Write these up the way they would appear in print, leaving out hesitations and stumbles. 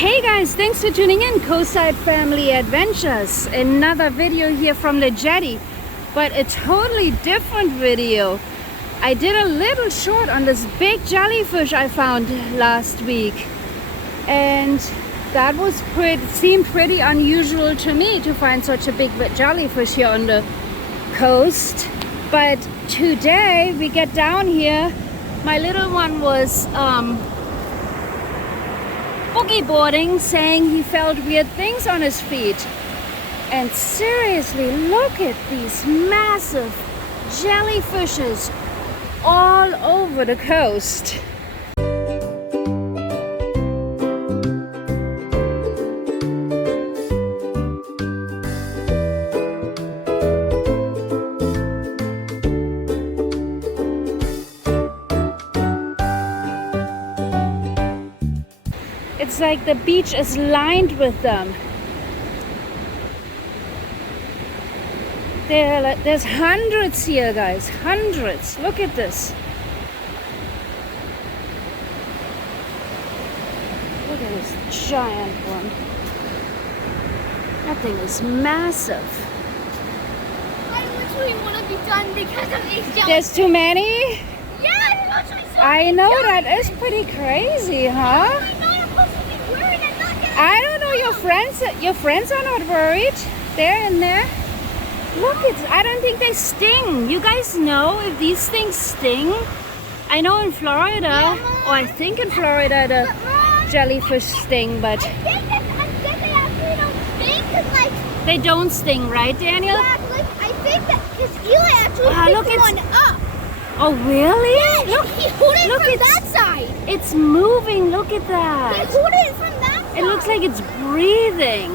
Hey guys, thanks for tuning in. Coastside Family Adventures. Another video here from the jetty, but a totally different video. I did a little short on this big jellyfish I found last week, and that was seemed pretty unusual to me to find such a big jellyfish here on the coast. But today we get down here. My little one was boogie boarding, saying he felt weird things on his feet. And seriously, look at these massive jellyfishes all over the coast. It's like the beach is lined with them. There's hundreds here, guys. Hundreds. Look at this. Look at this giant one. That thing is massive. I literally want to be done because of these jellyfish. There's too many? Yeah, there's literally so I many know, jellyfish. that is pretty crazy, huh? I know you're supposed to be worried and not get. I don't know, your friends are not worried. They're in there. Look, I don't think they sting. You guys know if these things sting? I know in Florida, or I think in Florida, the jellyfish sting, but I think they actually don't sting because, like, they don't sting, right, Daniel? yeah, like, I think that because Eli actually Look, picked one up. Oh, really? Yeah, Look, he hold it look, from that side. it's moving. Look at He that. hold it from that side. It looks like it's breathing.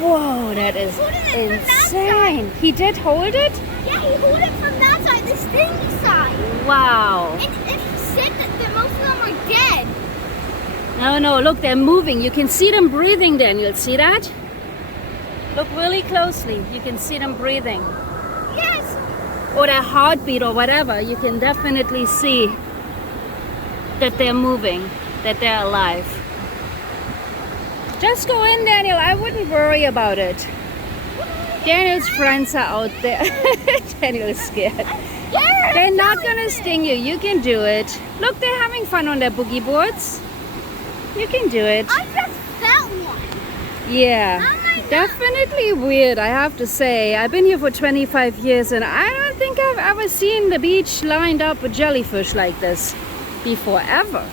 Whoa, that is Hold it from that insane. He did hold it? Yeah, he hold it from that side, the stingy side. Wow. And he said that most of them are dead. No, look, they're moving. You can see them breathing, Daniel. See that? Look really closely. You can see them breathing. Yes. Or their heartbeat or whatever. You can definitely see that they're moving, that they're alive. Just go in, Daniel. I wouldn't worry about it. Daniel's friends are out there. Daniel is scared. Yeah, They're not gonna sting you. You can do it. Look, they're having fun on their boogie boards. You can do it. I just felt one. Yeah, Oh my God. definitely weird, I have to say. I've been here for 25 years and I don't think I've ever seen the beach lined up with jellyfish like this before, ever.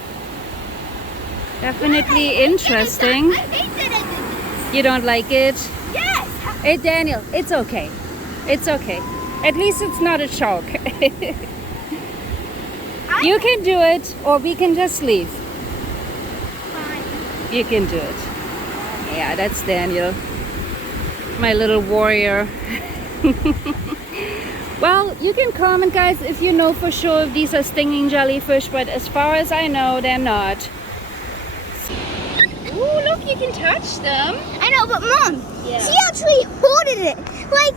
Definitely interesting. I hate that it. You don't like it? Yes. Hey, Daniel, it's okay. It's okay. At least it's not a shark. You can do it, or we can just leave. Fine. You can do it. Yeah, that's Daniel, my little warrior. Well, you can comment, guys, if you know for sure if these are stinging jellyfish, but as far as I know, they're not. Ooh, look, you can touch them. I know, but Mom, Yeah. he actually holded it like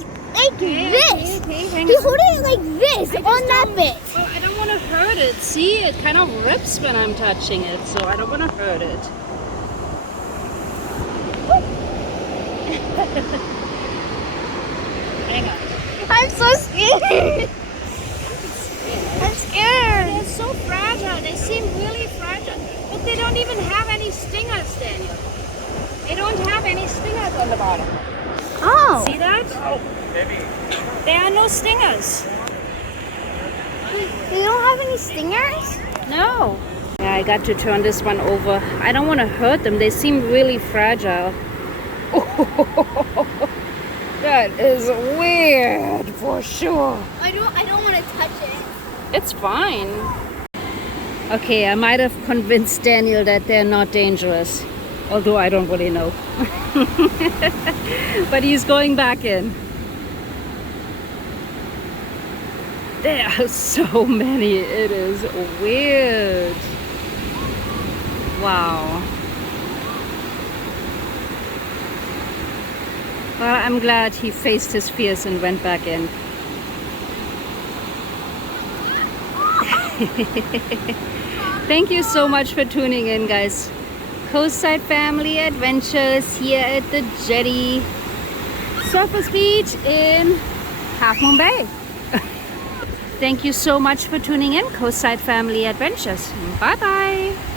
this. Okay, hang He on. holded it like this on that bit. Oh, I don't want to hurt it. See, it kind of rips when I'm touching it, so I don't want to hurt it. Hang on. I'm so scared. I'm scared. They're so fragile. They seem really fragile. But they don't even have any stingers, Daniel. They don't have any stingers on the bottom. Oh. See that? There are no stingers. You don't have any stingers? No. Yeah, I got to turn this one over. I don't want to hurt them. They seem really fragile. That is weird for sure. I don't want to touch it. It's fine. Okay, I might have convinced Daniel that they're not dangerous. Although I don't really know. But he's going back in. There are so many. It is weird. Wow. Well, I'm glad he faced his fears and went back in. Thank you so much for tuning in, guys. Coastside Family Adventures here at the Jetty Surface Beach in Half Moon Bay. Thank you so much for tuning in, Coastside Family Adventures. Bye bye.